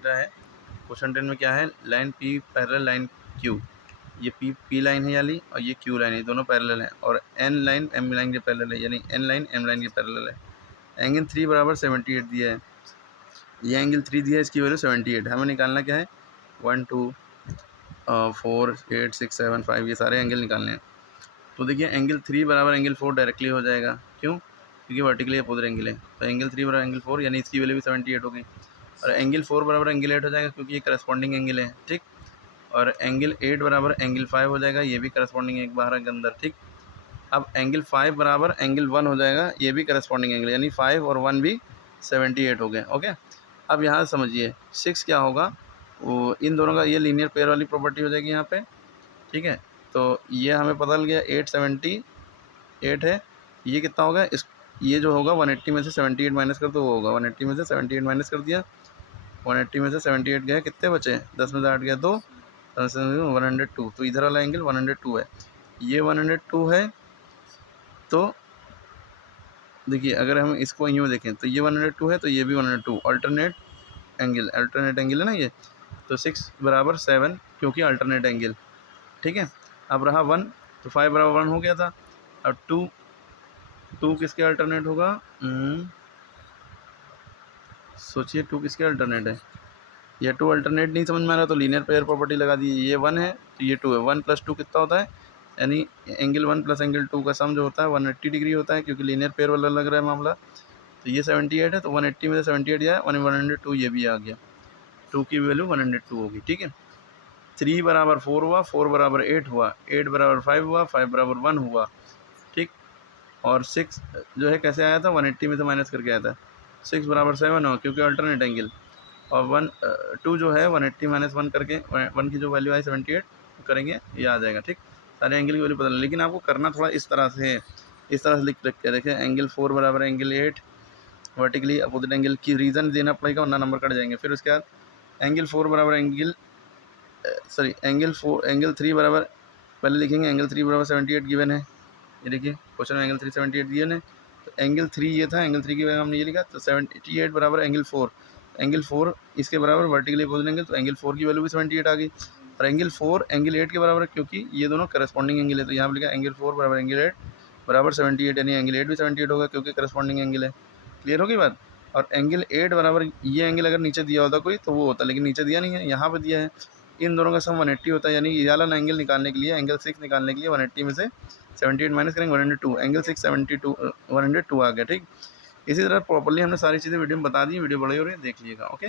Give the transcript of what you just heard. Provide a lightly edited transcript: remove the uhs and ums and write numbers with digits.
दिख रहा है। क्वेश्चन 10 में क्या है, line P parallel line Q, ये P लाइन है वाली और ये Q लाइन है, दोनों पैरेलल हैं और N लाइन M लाइन के पैरेलल है, यानी N लाइन M लाइन के पैरेलल है। एंगल 3 बराबर 78 दिया है, ये एंगल 3 दिया है, इसकी वैल्यू 78 है। हमें निकालना क्या है, 1 2 4 8 6 7 5 ये सारे एंगल निकालने हैं। तो देखिए एंगल 3 बराबर एंगल 4 डायरेक्टली हो जाएगा, क्यों, क्योंकि वर्टिकली अपोजिट एंगल है। तो एंगल 3 बराबर एंगल 4 यानी इसकी वैल्यू भी 78 हो गई। और एंगल 4 बराबर एंगल 8 हो जाएगा क्योंकि ये करस्पॉन्डिंग एंगल है, ठीक। और एंगल 8 बराबर एंगल 5 हो जाएगा, ये भी करस्पॉन्डिंग एक बाहर के अंदर, ठीक। अब एंगल 5 बराबर एंगल 1 हो जाएगा, ये भी करस्पॉन्डिंग एंगल, यानी 5 और 1 भी 78 हो गए। ओके, अब यहाँ समझिए 6 क्या होगा, वो इन दोनों का ये लीनियर पेयर वाली प्रॉपर्टी हो जाएगी यहाँ पे, ठीक है। तो ये हमें पता लग गया 878 है, ये कितना होगा, इस ये जो होगा 180 में से 78 माइनस कर दो, वो होगा 180 में से 78 माइनस कर दिया, 180 में से 78 गए, कितने बचे, 10 में से 8 गया 2, 102। तो इधर वाला एंगल 102 है, ये 102 है। तो देखिए अगर हम इसको यूँ देखें तो ये 102 है, तो ये भी 102, अल्टरनेट एंगल है ना ये। तो 6 बराबर 7 क्योंकि अल्टरनेट एंगल, ठीक है। अब रहा 1, तो 5 बराबर 1 हो गया था। अब 2 किसके अल्टरनेट होगा, सोचिए 2 किसके अल्टरनेट है, ये 2 अल्टरनेट नहीं समझ में आ रहा तो लीनियर पेयर प्रॉपर्टी लगा दी, ये 1 है तो ये 2 है, 1 + 2 कितना होता है, यानी एंगल 1 + एंगल 2 का सम जो होता है 180 डिग्री होता है, क्योंकि लीनियर पेयर वाला लग रहा है मामला। तो ये 78 है, तो 180 में से 78 जाए 102, ये भी आ गया, 2 की वैल्यू 102 होगी, ठीक है। 3 बराबर 4 हुआ, 4 बराबर 8 हुआ, 8 बराबर 5 हुआ, 5 बराबर 1 हुआ, ठीक। और 6 जो है कैसे आया था, 180 में से माइनस करके आया था। 6 बराबर 7 हो क्योंकि अल्टरनेट एंगल, और 2 जो है 180 माइनस 1 करके 1 की जो वैल्यू आई 78 करेंगे, ये आ जाएगा, ठीक। सारे एंगल की वैल्यू पता, लेकिन आपको करना थोड़ा इस तरह से है, इस तरह से लिख रख के देखें, एंगल 4 बराबर एंगल 8 वर्टिकली अपोजिट एंगल की रीज़न देना पड़ेगा वरना नंबर कट जाएंगे। फिर उसके बाद एंगल 4 बराबर एंगल 3 बराबर, पहले लिखेंगे एंगल 3 बराबर 78 गिवन है, ये देखिए क्वेश्चन में एंगल 3 78 गिवन है। तो एंगल 3 ये था, एंगल 3 की वजह हमने ये लिखा, तो 78 बराबर एंगल 4 इसके बराबर वर्टिकली अपोजिट एंगल, तो एंगल 4 की वैल्यू भी 78 आ गई। और एंगल 4 एंगल 8 के बराबर है क्योंकि ये दोनों करस्पॉन्डिंग एंगल है, तो यहाँ पर लिखा एंगल 4 बराबर एंगल 8 बराबर 78, यानी एंगल 8 भी 78 होगा क्योंकि करस्पॉन्डिंग एंगल है। क्लियर होगी बात। और एंगल 8 बराबर ये एंगल अगर नीचे दिया होता कोई तो वो होता, लेकिन नीचे दिया नहीं है, यहाँ पे दिया है। इन दोनों का सम 180 होता है, यानी ये वाला एंगल निकालने के लिए, एंगल 6 निकालने के लिए 180 में से 78 माइनस करेंगे 102, एंगल 6 72 102 आ गया, ठीक। इसी तरह प्रॉपर्ली हमने सारी चीज़ें वीडियो में बता दी, वीडियो बड़ी हो रही है, देख लीजिएगा। ओके।